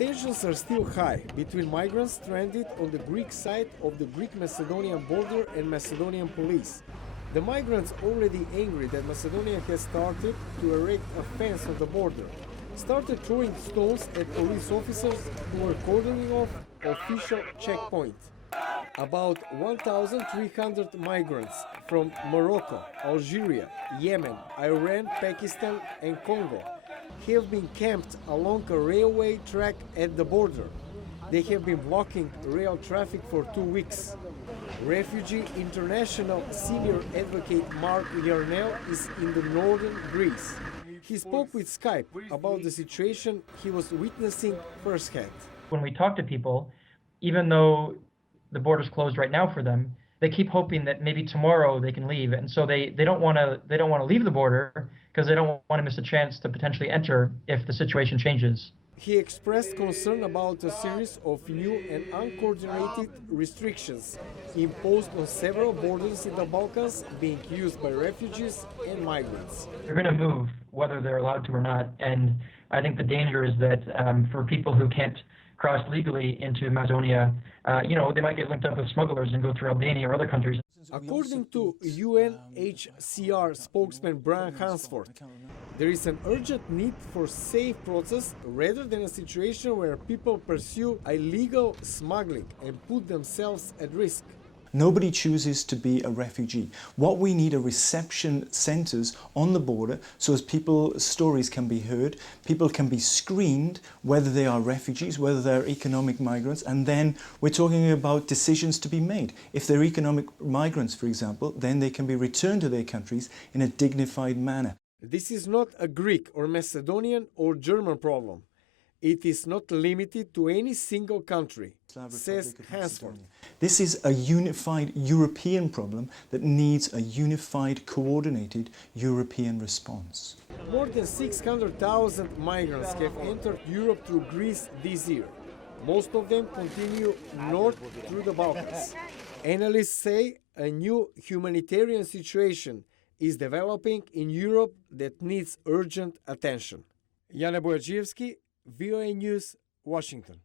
Tensions are still high between migrants stranded on the Greek side of the Greek-Macedonian border and Macedonian police. The migrants already angry that Macedonia has started to erect a fence on the border, started throwing stones at police officers who were cordoning off official checkpoint. About 1,300 migrants from Morocco, Algeria, Yemen, Iran, Pakistan and Congo have been camped along a railway track at the border. They have been blocking rail traffic for 2 weeks. Refugee International senior advocate Mark Yarnell is in the northern Greece. He spoke with Skype about the situation he was witnessing firsthand. When we talk to people, even though the border's closed right now for them, they keep hoping that maybe tomorrow they can leave, and so they don't want to leave the border because they don't want to miss a chance to potentially enter if the situation changes. He expressed concern about a series of new and uncoordinated restrictions imposed on several borders in the Balkans being used by refugees and migrants. They're going to move whether they're allowed to or not, and I think the danger is that for people who can't cross legally into Macedonia, they might get linked up with smugglers and go through Albania or other countries. According to UNHCR spokesman Brian Hansford, there is an urgent need for safe process rather than a situation where people pursue illegal smuggling and put themselves at risk. Nobody chooses to be a refugee. What we need are reception centres on the border so as people's stories can be heard, people can be screened whether they are refugees, whether they're economic migrants, and then we're talking about decisions to be made. If they're economic migrants, for example, then they can be returned to their countries in a dignified manner. This is not a Greek or Macedonian or German problem. It is not limited to any single country, says Hansford. This is a unified European problem that needs a unified, coordinated European response. More than 600,000 migrants have entered Europe through Greece this year. Most of them continue north through the Balkans. Analysts say a new humanitarian situation is developing in Europe that needs urgent attention. Bojadzievski, VOA News, Washington.